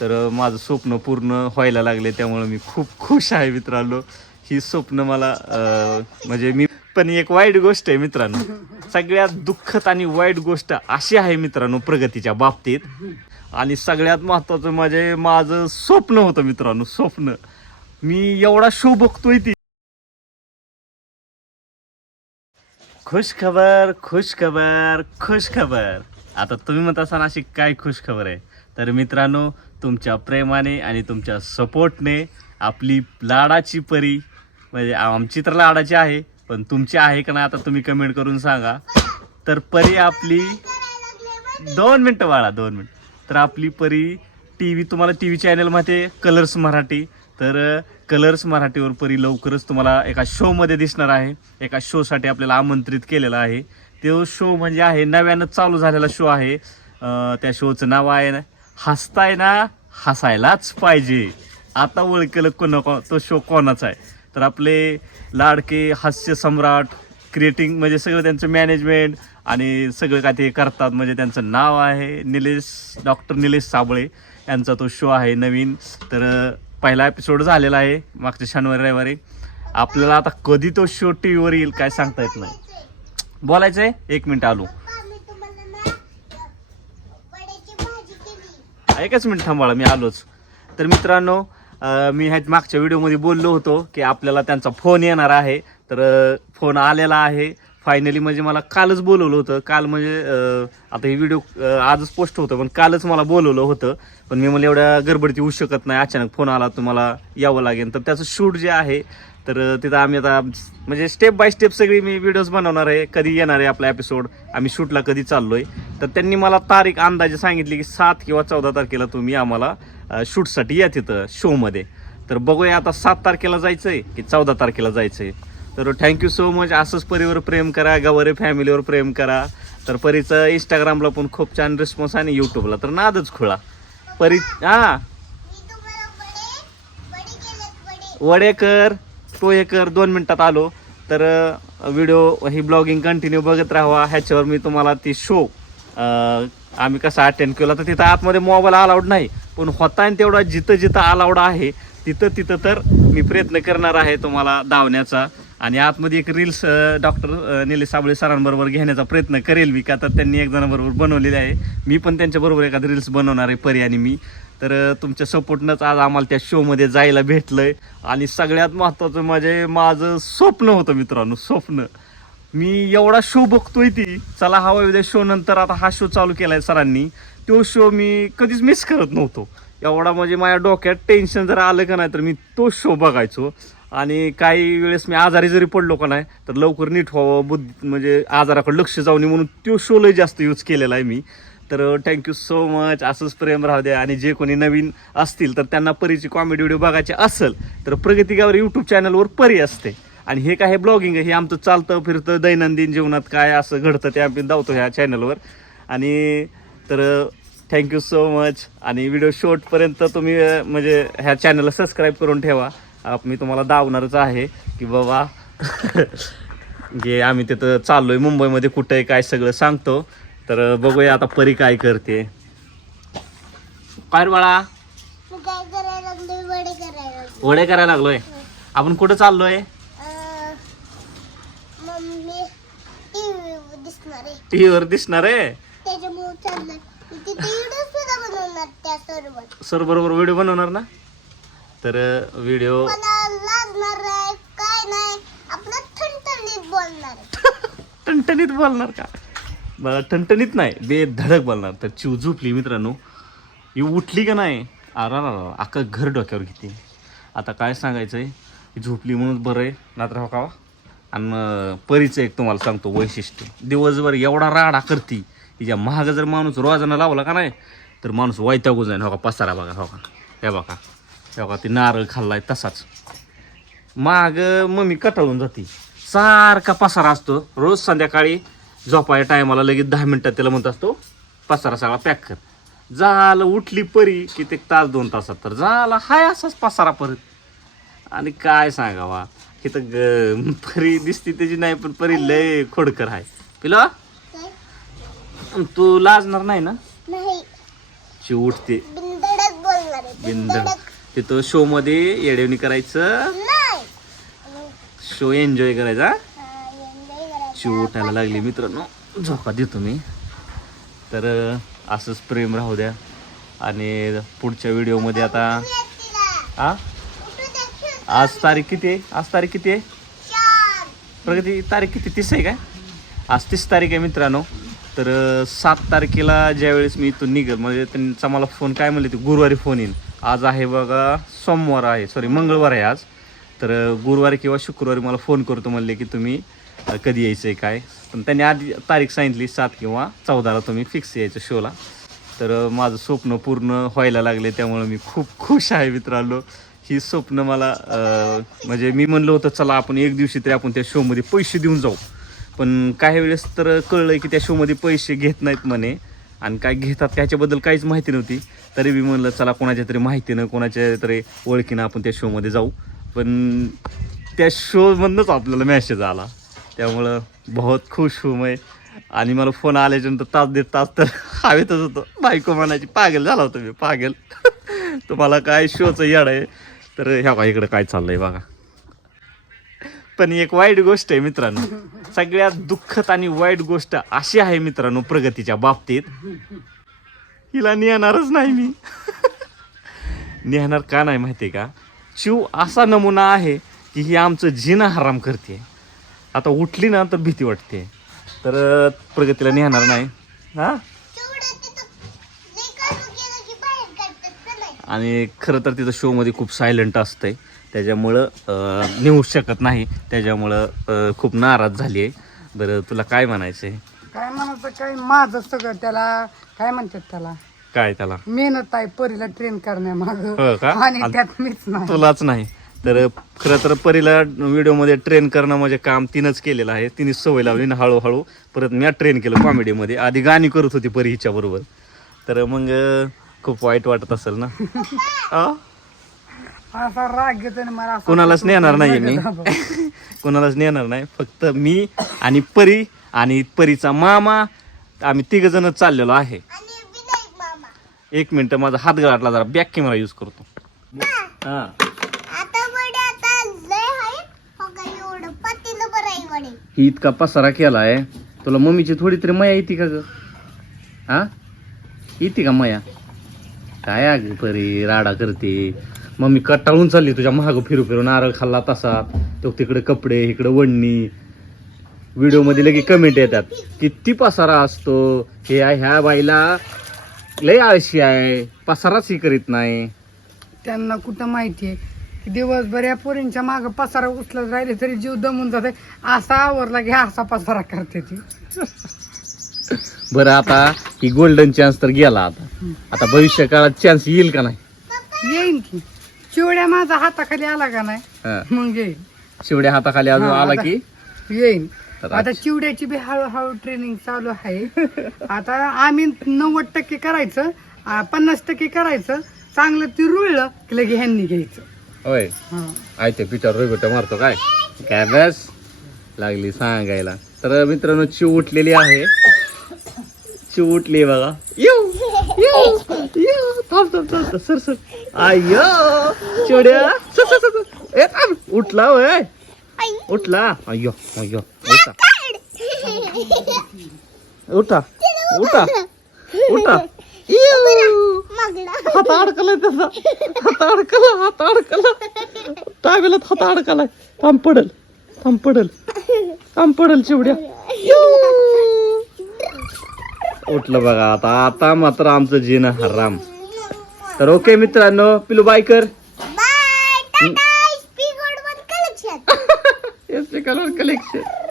तर माझं स्वप्न पूर्ण व्हायला लागले त्यामुळे मी खूप खुश आहे मित्रांनो. ही स्वप्न मला म्हणजे मी पण एक वाईट गोष्ट आहे मित्रांनो. सगळ्यात दुःखद आणि वाईट गोष्ट अशी आहे मित्रांनो प्रगतीच्या बाबतीत. आणि सगळ्यात महत्वाचं म्हणजे माझं स्वप्न होतं मित्रांनो स्वप्न. मी एवढा शो बघतोय ती. खुश खबर खुश खबर खुश खबर. आता तुम्ही म्हणत असाल अशी काय खुश खबर आहे? तर मित्रांनो तुमच्या प्रेमाने आणि तुमच्या सपोर्टने आपली लाडाची परी म्हणजे आमची तर लाडाची आहे पण तुमची आहे का नाही आता तुम्ही कमेंट करून सांगा. तर परी आपली दोन मिनटं वाळा दोन मिनटं. तर आपली परी टी व्ही तुम्हाला टी व्ही चॅनलमध्ये कलर्स मराठी. तर कलर्स मराठीवर परी लवकरच तुम्हाला एका शोमध्ये दिसणार आहे. एका शोसाठी आपल्याला आमंत्रित केलेला आहे. तो शो म्हणजे आहे नव्यानं चालू झालेला शो आहे. त्या शोचं नाव आहे ना हसताय ना हसायलाच पाहिजे. आता ओळखलं कोणा को- तो शो कोणाचा आहे? तर आपले लाडके हास्य सम्राट क्रिएटिंग म्हणजे सगळं त्यांचं मॅनेजमेंट आणि सगळं काय ते करतात. म्हणजे त्यांचं नाव आहे निलेश डॉक्टर निलेश साबळे. यांचा तो शो आहे नवीन. तर पहिला एपिसोड झालेला आहे मागच्या शनिवारी रविवारी. आपल्याला आता कधी तो शो टी व्हीवर येईल काय सांगता येत नाही. बोलायचं आहे एक मिनिट आलो. एकच मिनिट थांबाळा मी आलोच. तर मित्रांनो मी ह्या मागच्या व्हिडिओमध्ये बोललो होतो की आपल्याला त्यांचा फोन येणार आहे. तर फोन आलेला आहे. फायनली म्हणजे मला कालच बोलवलं होतं. काल म्हणजे आता हे व्हिडिओ आजच पोस्ट होतं पण कालच मला बोलवलं होतं. पण मी मला एवढ्या गडबडीत येऊ शकत नाही. अचानक फोन आला तुम्हाला यावं लागेल. तर त्याचं शूट जे आहे तर तिथं आम्ही आता म्हणजे स्टेप बाय स्टेप सगळी मी व्हिडिओज बनवणार आहे. कधी येणार आहे आपला एपिसोड आम्ही शूटला कधी चाललोय? तर त्यांनी मला तारीख अंदाजे सांगितली की सात किंवा चौदा तारखेला तुम्ही आम्हाला शूटसाठी या तिथं शोमध्ये तर बघूया आता सात तारखेला जायचंय की चौदा तारखेला जायचंय? तर थँक्यू सो मच असंच परीवर प्रेम करा गवारे फॅमिलीवर प्रेम करा. तर परीचं इंस्टाग्रामला पण खूप छान रिस्पॉन्स आहे आणि यूट्यूबला तर नादच खुळा. परी हा. वडेकर तो एक दोन मिनटात आलो. तर व्हिडिओ ही ब्लॉगिंग कंटिन्यू बघत राहावा. ह्याच्यावर मी तुम्हाला ती शो आम्ही कसा अटेंड केला. तर तिथं आतमध्ये मोबाईल अलाउड नाही पण होता आणि तेवढा जिथं जिथं अलाउड आहे तिथं तिथं तर मी प्रयत्न करणार आहे तुम्हाला धावण्याचा. आणि आतमध्ये एक रील्स डॉक्टर निलेश साबळे सरांबरोबर घेण्याचा प्रयत्न करेल मी का तर त्यांनी एक जणाबरोबर बनवलेली आहे. मी पण त्यांच्याबरोबर एखादं रील्स बनवणार आहे परी आणि मी. तर तुमच्या सपोर्टनंच आज आम्हाला त्या शोमध्ये जायला भेटलं आहे आणि सगळ्यात महत्त्वाचं म्हणजे माझं स्वप्न होतं मित्रांनो स्वप्न. मी एवढा शो बघतोय ती. चला हवा उद्या शो नंतर आता हा शो चालू केलाय सरांनी. तो शो मी कधीच मिस करत नव्हतो. एवढा म्हणजे माझ्या डोक्यात टेन्शन जर आलं का नाही तर मी तो शो बघायचो. आणि काही वेळेस मी आजारी जरी पडलो का नाही तर लवकर नीट व्हावं बुद्ध म्हणजे आजाराकडे लक्ष जाऊ नये म्हणून तो शो लय जास्त यूज केलेला आहे मी. तर थँक्यू सो मच असंच प्रेम राहू द्या. आणि जे कोणी नवीन असतील तर त्यांना परीची कॉमेडी व्हिडिओ बघायचे असेल तर प्रगतीगावर यूट्यूब चॅनलवर परी असते. आणि हे काय हे ब्लॉगिंग हे आमचं चालतं फिरतं दैनंदिन जीवनात काय असं घडतं ते आम्ही धावतो ह्या चॅनलवर आणि तर थँक्यू सो मच आणि व्हिडिओ शॉर्टपर्यंत तुम्ही म्हणजे ह्या चॅनलला सबस्क्राईब करून ठेवा. मी तुम्हाला दावणारच आहे की बाबा जे आम्ही तिथं चाललोय मुंबईमध्ये कुठं आहे काय सगळं सांगतो. तर बघूया आता परी काय करते. काय बाळा? वडे करायला लागलोय. आपण कुठं चाललोय? टीव्हीवर दिसणार आहे? सर बरोबर व्हिडिओ बनवणार ना? तर व्हिडिओ मला लागणार आहे काय नाही. आपलं ठणठणीत बोलणार आहे. टणटणीत बोलणार का? बरं टणटणीत नाही बेधडक बोलणार. तर चिव झोपली मित्रांनो. ही उठली का नाही? अरा अख्खा घर डोक्यावर घेते. आता काय सांगायचं आहे झोपली म्हणून बरं आहे. नात्र हो का आणि मग परीचं एक तुम्हाला सांगतो वैशिष्ट्य. दिवसभर एवढा राडा करती. तिच्या महाग जर माणूस रोजानं लावला का नाही तर माणूस वैतागू जाईल हो का? पसारा बघा हो का? हे बघा. हे बघा ते नारळ खाल्लाय तसाच. माग मम्मी कटाळून जाते. सारखा पसारा असतो. रोज संध्याकाळी झोपाया टायमाला लगेच दहा मिनिटात त्याला म्हणत असतो पसारा सगळा पॅक कर. झालं उठली परी की ते तास दोन तासात तर झाला. हाय असाच पसारा परत. आणि काय सांगावा? इथं ग परी दिसती त्याची नाही पण परी लय खोडकर आहे पिला? तू लाजणार नाही ना? ची उठते. बिंदडक तिथं शो मध्ये येडेवणी करायचं. शो एन्जॉय करायचा. शिव उठायला लागली मित्रांनो. झोका देतो मी. तर असंच प्रेम राहू द्या. आणि पुढच्या व्हिडिओमध्ये आता. हा. आज तारीख किती आहे? आज तारीख किती आहे. प्रगती तारीख किती? तीस आहे काय? आज तीस तारीख आहे मित्रांनो. तर सात तारखेला ज्यावेळेस मी इथून निघेल म्हणजे त्यांचा मला फोन काय म्हणले ते गुरुवारी फोन येईल. आज आहे बघा सोमवार आहे. सॉरी मंगळवार आहे आज. तर गुरुवारी किंवा शुक्रवारी मला फोन करतो म्हणले की तुम्ही कधी यायचं आहे काय? पण त्यांनी आधी तारीख सांगितली सात किंवा चौदाला तुम्ही फिक्स यायचं शोला तर माझं स्वप्न पूर्ण व्हायला लागले त्यामुळे मी खूप खुश आहे मित्रांनो. ही स्वप्न मला म्हणजे मी म्हणलं होतं चला आपण एक दिवशी तरी आपण त्या शोमध्ये पैसे देऊन जाऊ. पण काही वेळेस तर कळलं की त्या शोमध्ये पैसे घेत नाहीत म्हणे. आणि काय घेतात त्याच्याबद्दल काहीच माहिती नव्हती. तरी मी म्हणलं चला कोणाच्या तरी माहितीनं कोणाच्या तरी ओळखीनं आपण त्या शोमध्ये जाऊ. पण त्या शोमधनंच आपल्याला मॅसेज आला. त्यामुळं बहुत खुश हूँ मय आणि मला फोन आल्याच्यानंतर तास दीड तास तर हवेतच होतो. बायको म्हणायची पागल झाला होता मी पागल. तुम्हाला काय शोचं याड आहे? तर ह्या बघा इकडं काय आहे बघा. पण एक वाईट गोष्ट आहे मित्रांनो. सगळ्यात दुःखद आणि वाईट गोष्ट अशी आहे मित्रांनो प्रगतीच्या बाबतीत. हिला नेणारच नाही मी. नेहणार का नाही माहिती का? शिव असा नमुना आहे की ही आमचं जिना हराम करते. आता उठली ना तर भीती वाटते. तर प्रगतीला नेहणार नाही. हा तेवढं तिथं लई काढून गेलं की बाहेर काढतात का नाही? आणि खरं तर तिथं शोमध्ये खूप सायलंट असतंय. त्याच्यामुळं नेऊ शकत नाही. त्याच्यामुळं खूप नाराज झाली आहे बरं तुला काय म्हणायचं आहे काय म्हणायचं? काय माझं सगळं त्याला काय म्हणतात त्याला? काय त्याला? मेहनत आहे परीला ट्रेन करण्यामाग. हो का? आणि आणि- त्यात मीच नाही. तुलाच नाही. तर खरं तर परीला व्हिडिओमध्ये ट्रेन करणं म्हणजे काम तिनंच केलेलं आहे. तिने सवय लावली ना हळूहळू परत मी ट्रेन केलं कॉमेडीमध्ये आधी गाणी करत होती परी हिच्या बरोबर तर मग अं, खूप वाईट वाटत असेल ना? आ? असा राग आणि मला असं कोणालाच नेणार नाहीये मी. कोणालाच नेणार नाही. फक्त मी आणि परी आणि परीचा मामा आम्ही तिघ जण चाललेलो आहे. आणि विनायक मामा एक मिनिट माझा हात गाठला जरा बॅक कॅमेरा यूज करतो. हा. आता वडे आता लय आहे हो का एवढं पातीला बरं आहे वडे. ही इतका पसारा केलाय. तुला मम्मीची थोडी तरी मया येते का ग? हा? येते का मया? काय अग परी? राडा करते. मग मी कटाळून चालली तुझ्या महाग फिरू फिरू. नारळ खाल्ला तसा. तो तिकडे कपडे इकडे वडणी. व्हिडिओमध्ये लगे कमेंट येतात. किती पसारा असतो. हे ह्या बाईला. लय आळशी आहे. पसाराच ही करीत नाही. त्यांना कुठं माहितीये की दिवसभर या पोरींच्या माग पसारा उचलत राहिले तरी जीव दमून जाते असा आवरला की असा पसारा करते ती. बरं आता ही गोल्डन चान्स तर गेला आता. आता भविष्य काळात चान्स येईल का नाही? येईन की. चिवड्या माझा हाताखाली आला का नाही. मग येईल. शिवड्या हाताखाली अजून हा, आला आता- की? येईन तर आता चिवड्याची बी हळूहळू ट्रेनिंग चालू आहे. आता आम्ही नव्वद टक्के करायचं आ, पन्नास टक्के करायचं चांगलं ती रुळलं की लगे ह्यांनी घ्यायचं. होय. हा. आय ते पिठावर रोबोट मारतो काय? काय बस? लागली सांगायला. तर मित्रांनो चिव उठलेली आहे. चिव उठली बघा. येऊ येऊ येऊ थांब थांब थांब सर सर. आयो चिवड्या. सर, सर, सर, ए, थांब. उठला वय उठला. अय्यो अयो उठा. उठा. उठा. उठा. हात अडकलाय त्याचा. हात अडकला हात अडकला. टावेलात हात अडकलाय. थांब पडल. थांब पडल. थांब पडल चिवड्या. उठलं बघा आता. आता मात्र आमचं जीन हराम. तर ओके मित्रांनो पिलू बायकर बाय कलर कलेक्शन